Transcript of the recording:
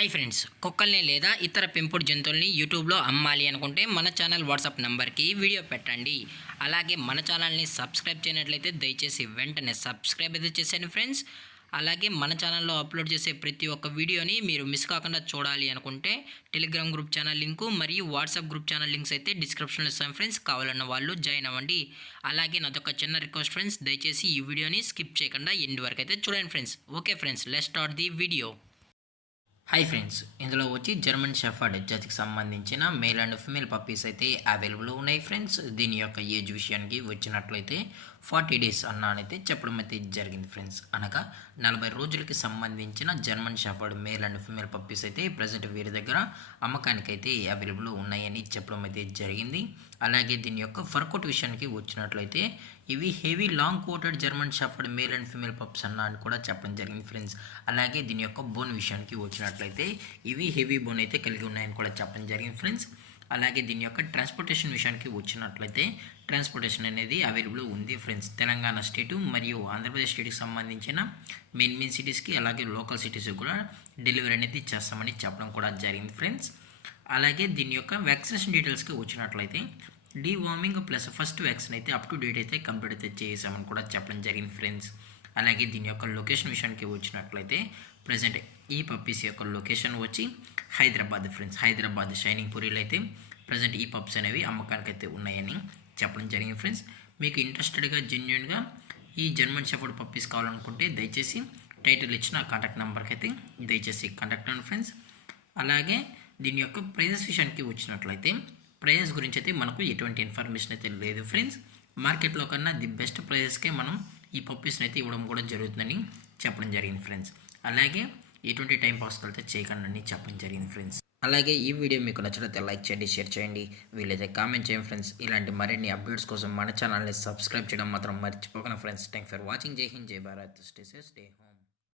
Hi friends, కుక్కల్ని లేదా ఇతర పెంపుడు జంతువుల్ని యూట్యూబ్లో అమ్మాలి అనుకుంటే మన ఛానల్ వాట్సాప్ నెంబర్కి వీడియో పెట్టండి. అలాగే మన ఛానల్ని సబ్స్క్రైబ్ చేయనట్లయితే దయచేసి వెంటనే సబ్స్క్రైబ్ అయితే చేసేయండి ఫ్రెండ్స్. అలాగే మన ఛానల్లో అప్లోడ్ చేసే ప్రతి ఒక్క వీడియోని మీరు మిస్ కాకుండా చూడాలి అనుకుంటే టెలిగ్రామ్ గ్రూప్ ఛానల్ లింకు మరియు వాట్సాప్ గ్రూప్ ఛానల్ లింక్స్ అయితే డిస్క్రిప్షన్లో ఇస్తాను ఫ్రెండ్స్. కావాలన్న వాళ్ళు జాయిన్ అవ్వండి. అలాగే నాదొక చిన్న రిక్వెస్ట్ ఫ్రెండ్స్, దయచేసి ఈ వీడియోని స్కిప్ చేయకుండా ఎండ్ వరకు అయితే చూడండి friends. Okay friends, let's start the video. Hi friends, ఇందులో వచ్చి జర్మన్ షెఫర్డ్ జాతికి సంబంధించిన మేల్ అండ్ ఫిమేల్ పప్పీస్ అయితే అవైలబుల్ ఉన్నాయి ఫ్రెండ్స్. దీని యొక్క ఏజ్ విషయానికి వచ్చినట్లయితే 40 డేస్ అన్నానైతే చెప్పడం అయితే జరిగింది ఫ్రెండ్స్. అనగా 40 రోజులకి సంబంధించిన German shepherd male and female puppies అయితే ప్రజెంట్ వీరి దగ్గర అమ్మకానికైతే అవైలబుల్ ఉన్నాయని చెప్పడం అయితే జరిగింది. అలాగే దీని యొక్క ఫర్ కోట్ విషయానికి వచ్చినట్లయితే ఇవి heavy long coated German shepherd male and female pups అన్న అని కూడా చెప్పడం జరిగింది ఫ్రెండ్స్. అలాగే దీని యొక్క బోన్ విషయానికి వచ్చినట్లయితే ఇవి హెవీ బోన్ అయితే కలిగి ఉన్నాయని కూడా చెప్పడం జరిగింది ఫ్రెండ్స్. అలాగే దీని యొక్క ట్రాన్స్పోర్టేషన్ విషయానికి వచ్చినట్లయితే ట్రాన్స్పోర్టేషన్ అనేది అవైలబుల్ ఉంది ఫ్రెండ్స్. తెలంగాణ స్టేటు మరియు ఆంధ్రప్రదేశ్ స్టేట్కి సంబంధించిన మెయిన్ సిటీస్కి అలాగే లోకల్ సిటీస్కి కూడా డెలివరీ అనేది చేస్తామని చెప్పడం కూడా జరిగింది ఫ్రెండ్స్. అలాగే దీని యొక్క వ్యాక్సినేషన్ డీటెయిల్స్కి వచ్చినట్లయితే డీవార్మింగ్ ప్లస్ ఫస్ట్ వ్యాక్సిన్ అయితే అప్ టు డేట్ అయితే కంప్లీట్ అయితే చేసామని కూడా చెప్పడం జరిగింది ఫ్రెండ్స్. అలాగే దీని యొక్క లొకేషన్ విషయానికి వచ్చినట్లయితే ప్రజెంట్ ఈ పప్పీస్ యొక్క లొకేషన్ వచ్చి హైదరాబాద్ ఫ్రెండ్స్. హైదరాబాద్ షైనింగ్ పూరిలో అయితే ప్రజెంట్ ఈ పప్స్ అనేవి అమ్మకానికి అయితే ఉన్నాయని చెప్పడం జరిగింది ఫ్రెండ్స్. మీకు ఇంట్రెస్టెడ్గా జెన్యున్గా ఈ జర్మన్ షెఫర్డ్ పప్పీస్ కావాలనుకుంటే దయచేసి టైటిల్ ఇచ్చిన కాంటాక్ట్ నెంబర్కి అయితే దయచేసి కాంటాక్ట్ అవ్వండి ఫ్రెండ్స్. అలాగే దీని యొక్క ప్రైజెస్ విషయానికి వచ్చినట్లయితే ప్రైజెస్ గురించి అయితే మనకు ఎటువంటి ఇన్ఫర్మేషన్ అయితే లేదు ఫ్రెండ్స్. మార్కెట్లో కన్నా ది బెస్ట్ ప్రైజెస్కే మనం ఈ పప్పీస్ని అయితే ఇవ్వడం కూడా జరుగుతుందని చెప్పడం జరిగింది ఫ్రెండ్స్. అలాగే ఎటువంటి టైం పాస్కి అయితే చేయకండి చెప్పడం జరిగింది ఫ్రెండ్స్. అలాగే ఈ వీడియో మీకు నచ్చినట్లయితే లైక్ చేయండి, షేర్ చేయండి, వీలైతే కామెంట్ చేయండి ఫ్రెండ్స్. ఇలాంటి మరిన్ని అప్డేట్స్ కోసం మన ఛానల్ని సబ్స్క్రైబ్ చేయడం మాత్రం మర్చిపోకండి ఫ్రెండ్స్. Thank for watching. జై హింద్, జై Bharat, stay safe, stay home.